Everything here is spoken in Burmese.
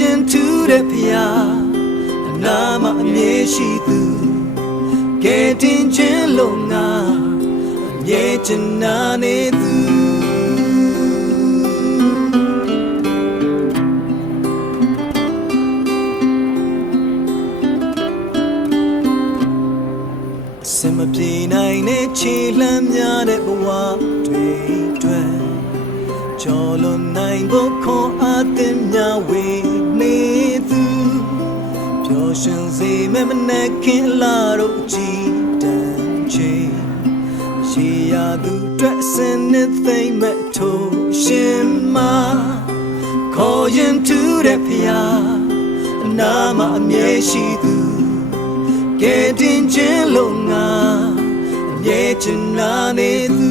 ရင်ထူးတဲ့ဖျားအနာမအမြဲရှိသူကဲတင်ခြင်းလုံးငါအမြဲချင်နာနေသူစမပြေနိုင်တဲ့ခြေလှမ်းများတဲ့ဘဝတွေတွေ့ကျော်လွန်နိုင်ဖို့ခွန်အားသစ်များဝေနေသူပျော်ရွှင်စေမဲ့မနဲ့ခင်လာတို့ကြည်တန်ချေရှိရသူအတွက်စင်နဲ့သိမ့်မဲ့ထိုးရှင်မခေါ်ရင်ထူးတဲ့ဖျားအနာမအမြဲရှိသူကဲတင်ခြင်းလုံးငါအမြဲချင်နာနေသူ